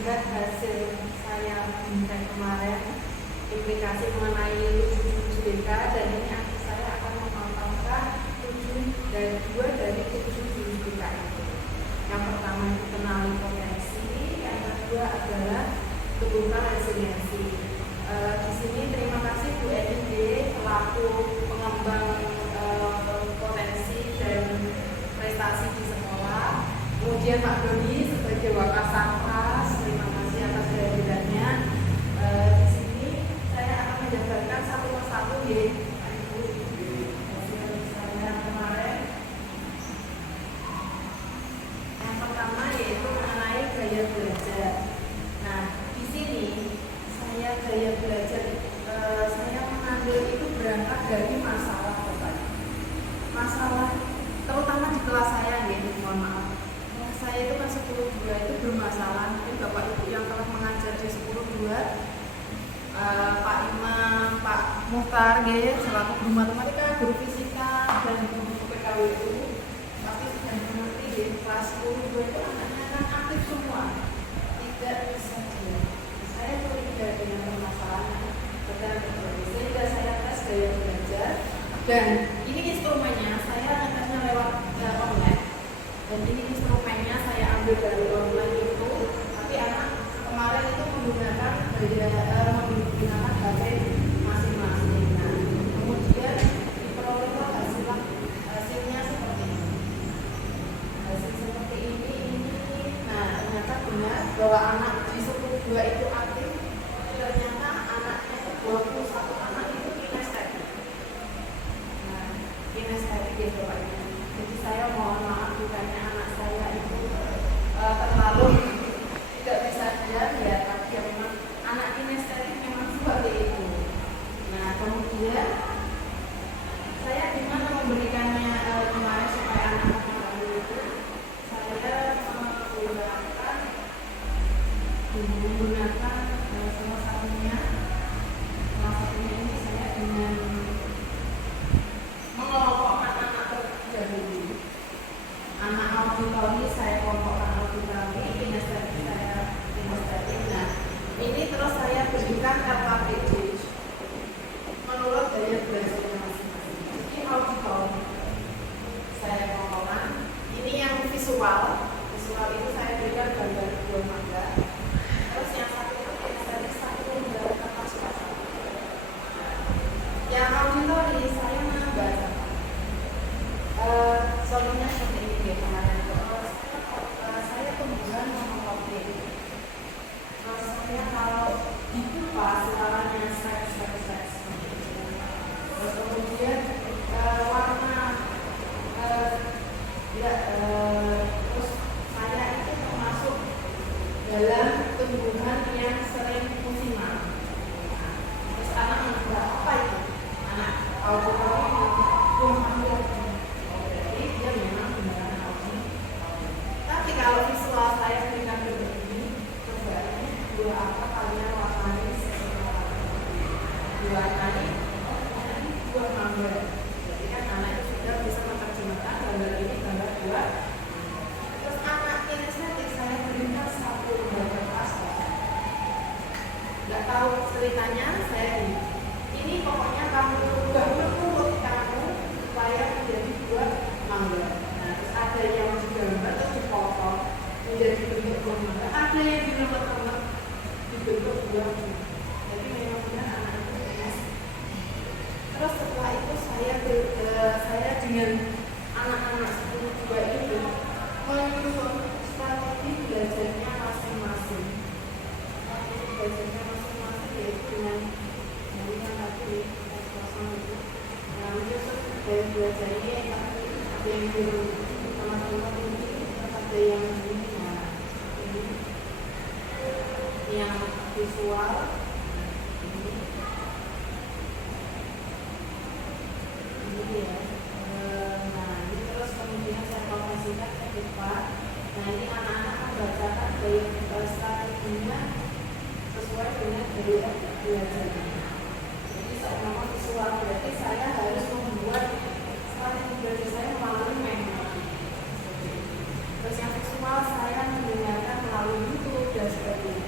melihat hasil saya bimbingan kemarin, implikasi mengenai 7 BK, dan ini saya akan memantaukan 2 dari 7 BK itu. Yang pertama itu kenali potensi, yang kedua adalah tumbuhkan resiliensi. Di sini terima kasih Bu ND selaku pengembang potensi dan prestasi di sekolah. Kemudian Pak Doni sebagai Wakasangkas, terima kasih atas kehadirannya. Di sini saya akan menjabarkan satu persatu ya, Pak Ibu. Saya kemarin yang pertama yaitu mengenai gaya belajar. Nah, di sini saya gaya belajar saya mengambil itu berangkat dari masalah Bapak. Masalah terutama di kelas saya ya, mohon maaf. Saya itu kan 10-2 itu bermasalah. Mungkin Bapak Ibu yang telah mengajar di 10-2, Pak Imam, Pak Muhtar ya, selaku guru matematika, guru fisika, dan guru PKW itu pasti sudah mengerti di kelas 10-2 itu anaknya kan aktif semua, tidak bisa diam. Saya curiga dengan permasalahan sehingga saya tes gaya belajar, dan ini instrumennya saya ngetesnya lewat online, dan ini instrumennya saya ambil dari online itu, tapi anak kemarin itu menggunakan HP masing-masing. Nah, kemudian diperolehlah hasilnya seperti ini. Hasil seperti ini. Nah, ternyata benar bahwa anak di 10-2 itu aktif. Ternyata anaknya itu 21 anak itu kinestetik. Nah, kinestetik ya Bapaknya. Jadi saya mohon maaf bukannya anak saya itu terlalu tidak bisa diam ya, tapi ya memang anak kinestetik memang seperti itu. Nah, kemudian saya gimana memberikannya kemarin supaya anak-anak baru itu saya menggunakan salah satunya ini saya dengan mengelompokkan anak terdahulu. Anak auditori saya kelompokkan auditori, kinestetik saya kinestetik. Nah, ini terus saya berikan LKPD menurut gaya belajarnya masing-masing. Ini auditori saya kelompokkan. Ini yang visual itu saya berikan gambar 2 mangga. Terus yang satu itu kinestetik, satu gambar kertas basah. Yang auditori saya membaca. Soalnya seperti ini ya kemarin. Saya kemudian mengkopi. Terus saya kalau dibuka skalanya step. Terus kemudian warna terus saya itu termasuk dalam tumbuhan yang sering musiman. Terus anak mencoba apa itu? Anak auditori buah mangga. Jadi dia memang beneran auditori. Tapi kalau visual saya berikan begini, coba ini buah apa kalian warnanya diwarnai buah mangga. Jadi kan anak itu sudah bisa menerjemahkan gambar ini gambar buah. Terus anak kinestetik saya berikan satu gambar kertas. Nggak tahu ceritanya saya ini pokoknya kamu ubah menurut kamu supaya menjadi buah mangga. Nah, terus ada yang digambar terus dipotong menjadi bentuk buah mangga, ada yang diremet-remet dibentuk buah mangga. Jadi memang benar anak itu kinestetik. Terus setelah itu saya dengan anak-anak 10-2 itu menyusun strategi belajarnya masing-masing. Strategi belajarnya masing-masing yaitu dengan yang tadi kosong itu. Nah, menyusun gaya belajarnya tapi ada yang belum sama-sama ini, ada yang ini. Nah, ini yang visual. Nah, ini terus kemudian saya konversikan ke depan. Nah, ini anak-anak membacakan gaya strateginya sesuai dengan gaya belajarnya. Jadi saya memang visual, berarti saya harus membuat strategi belajar saya melalui memori. Terus yang visual saya mendengarkan melalui YouTube dan sebagainya.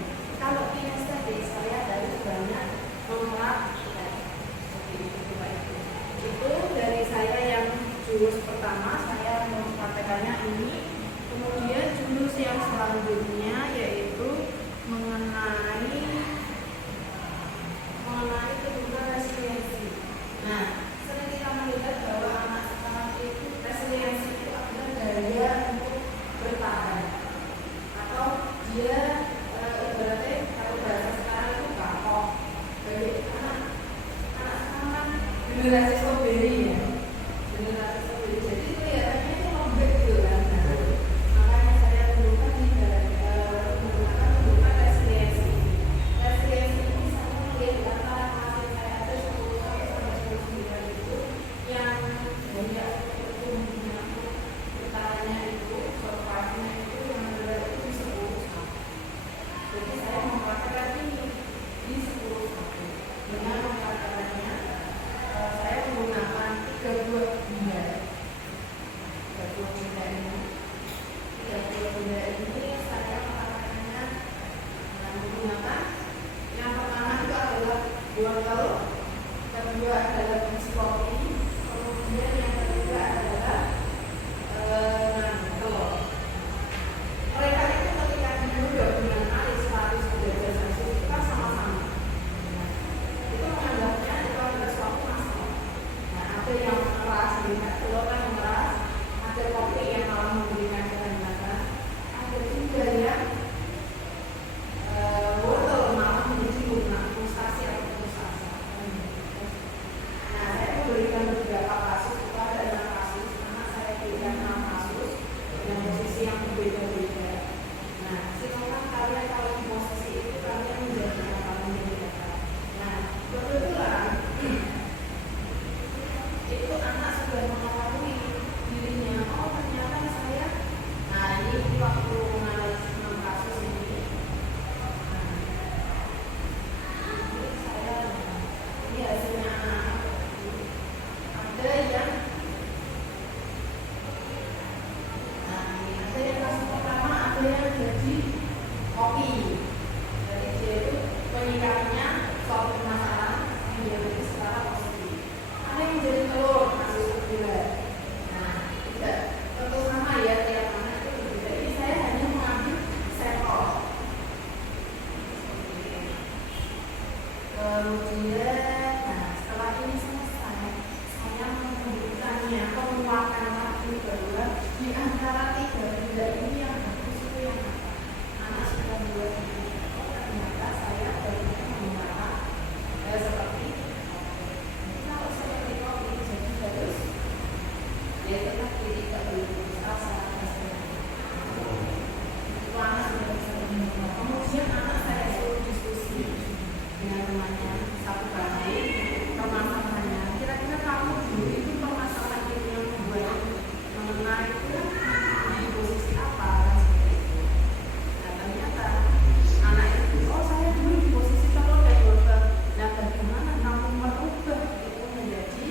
generasi strawberry ya, generasi strawberry. Jadi kelihatannya itu lembek gitu kan. Nah, makanya saya menggunakan resiliensi. Resiliensi ini saya melihat data hasil saya ada 10 sampai 19 itu yang banyak pertumbuhan utamanya itu survive-nya itu yang ada itu di 10 sampai. Jadi saya mempraktekkan ini di 10 sampai. Dengan mempraktekannya saya menggunakan 3 buah benda. 3 buah benda ini. 3 buah benda ini saya mempraktekannya dengan menggunakan yang pertama itu adalah wortel, kedua adalah biji kopi, kemudian yang ketiga adalah telur. Mereka itu ketika diuduk dengan air 100 derajat Celcius kita sama-sama. Itu menganggapnya itu adalah suatu masalah. Nah, ada yang keras dengan telur yang keras, ada kopi yang malah memberikan kehangatan, ada juga yang wortel malah menjadi lunak, frustasi atau frustasi. Nah, saya memberikan beberapa kasus, itu ada 6 kasus, karena saya berikan 6 kasus dengan posisi yang berbeda-beda. Nah, silakan kalian kalau di posisi itu kalian menjadi apa, menjadi apa. Nah, kebetulan itu anak sudah mengetahui dirinya, oh ternyata saya, nah ini waktu menganalisis 6 kasus ini, ini hasilnya anak ada yang kasus pertama ada yang jadi kopi. Jadi dia itu menyikapinya suatu permasalahan yang dia beri secara positif. Ada yang jadi telur, kasus kedua. Nah, tidak tentu sama ya tiap anak itu berbeda. Jadi saya hanya mengambil sampel. Kemudian, nah setelah ini selesai, saya menunjukkannya atau mengeluarkan lagi bahwa di antara 3 benda ini yang bagus itu yang apa? Anak sudah mulai oh ternyata saya barunya menggunakan seperti kalau seperti kopi jadi bagus, ya tetap tidak boleh berusaha sangat keras. Itu anak sudah bisa menerima. Kemudian anak saya suruh diskusi dengan temannya satu kali permasalahannya. Kira-kira kamu dulu itu permasalahan itu yang membuat mengenai itu di posisi apa kan seperti itu. Nah ternyata anak itu, oh saya dulu di posisi telur dan wortel. Nah bagaimana kamu merubah itu menjadi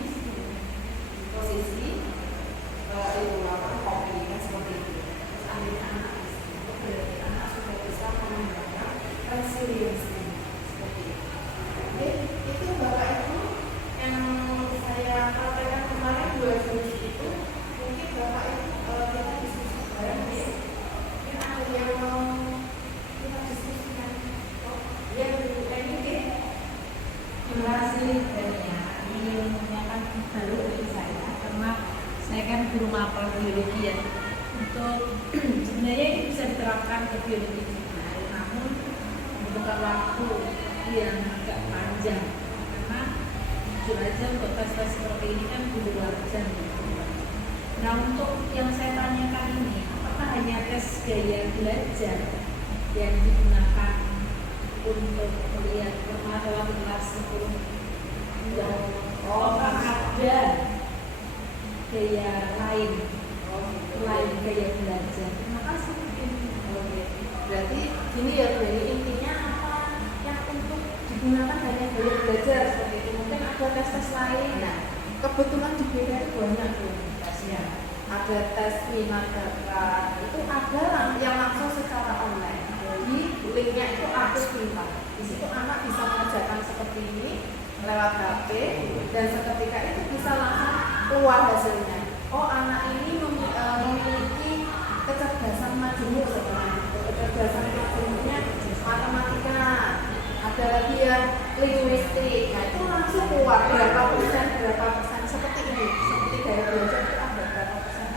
posisi itu apa kopi kan seperti itu. Terus akhirnya anak itu berarti anak sudah bisa mengembangkan resiliensi seperti itu. Oke, itu Bapak Ibu yang saya praktekkan kemarin 2 jenis itu. Mungkin Bapak Ibu kita diskusi bareng ya. Mungkin ada yang mau kita diskusikan. Oh, ya Bu Eni oke. Terima kasih Dania. Ini ilmunya kan baru bagi saya karena saya kan guru mapel biologi ya. Untuk sebenarnya ini bisa diterapkan ke biologi juga, namun membutuhkan waktu yang agak panjang karena jujur aja untuk tes-tes seperti ini kan butuh waktu. Nah untuk yang saya tanyakan ini, apakah hanya tes gaya belajar yang digunakan untuk melihat permasalahan kelas 10? Apakah ada gaya lain selain gaya belajar? Terima kasih. Oke. Berarti gini ya Bu, intinya apa yang untuk digunakan hanya gaya belajar seperti itu. Mungkin ada tes-tes lain. Nah, kebetulan di BKN banyak tuh tesnya. Ada tes minat bakat, itu ada yang langsung secara online. Jadi linknya itu Artus Pintar. Di situ anak bisa mengerjakan seperti ini lewat HP dan seketika itu bisa langsung keluar hasilnya. Oh anak ini memiliki kecerdasan majemuk sebenarnya. Kecerdasan majemuknya matematika. Ada lagi yang linguistik. Nah itu langsung keluar berapa persen seperti ini. Seperti gaya belajar itu ada berapa persen.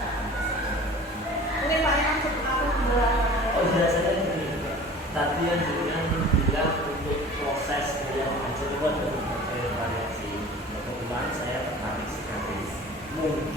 Ini Pak yang langsung aku bilang. Oh iya saya ini tadi yang bilang untuk proses yang mengajar itu ada berbagai variasi. Kebetulan saya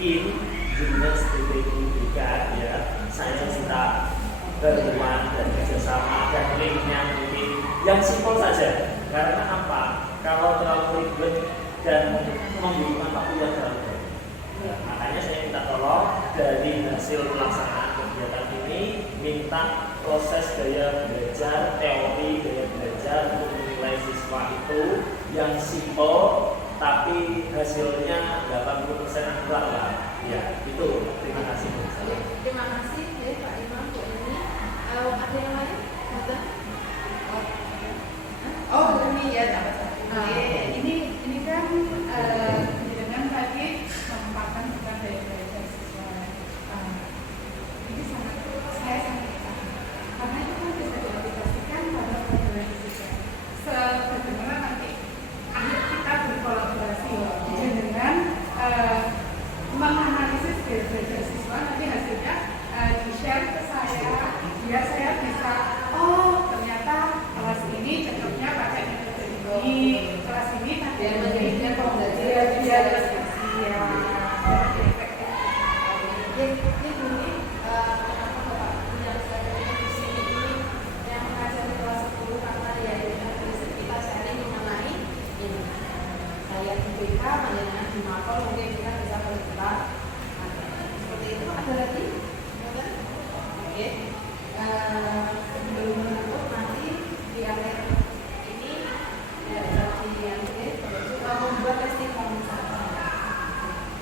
mungkin jadinya seperti pendidikan ya, saya minta bantuan dan kerjasama dan linknya mungkin yang simpel saja. Karena apa? Kalau terlalu ribet dan membutuhkan waktu yang terlalu banyak. Makanya saya minta tolong dari hasil pelaksanaan kegiatan ini, minta proses gaya belajar, teori gaya belajar untuk menilai siswa itu yang simple tapi hasilnya 80% akurat lah. Ya, itu. Terima kasih. Terima kasih ya Pak Imam, Bu Eni. Ada yang lain? Ada? Oh, ini ya dapat satu. Ini kan dengan tadi menempatkan bukan dari belajar siswa. Ini saya sangat karena itu kan bisa diaplikasikan pada pelajaran siswa. Sebagaimana nanti akhir kita berkolaborasi dengan menganalisis dari belajar siswa, nanti hasilnya di-share ke saya, biar saya bisa, oh ternyata kelas ini cocoknya pakai metode ini, kelas ini nanti menjadinya pembelajaran dia diskusi ya. Ini bunyi kenapa Bapak punya di sini ini yang mengajar di kelas 10 karena ya riset kita sharing mengenai ini kayak IPK, mengenai di mapel mungkin kita bisa bergerak seperti itu. Ada lagi? Oke. Sebelum menutup nanti di akhir ini ya seperti yang kita membuat testimoni saja.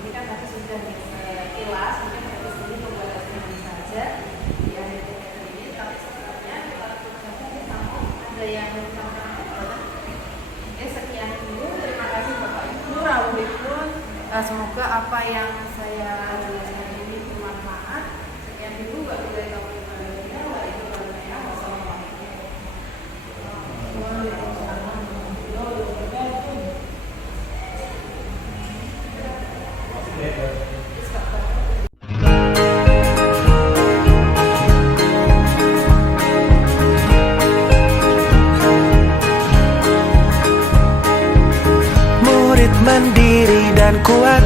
Ini kan tadi sudah kilas, mungkin dari sini membuat testimoni saja di akhir ini. Tapi sebenarnya kita tugasnya kita mau ada yang mengucapkan. Sekian dulu. Terima kasih Bapak Ibu, Rawuhipun. Semoga apa yang saya jelaskan ini bermanfaat. Sekian dulu. Wassalamualaikum warahmatullahi Murid mandiri dan kuat,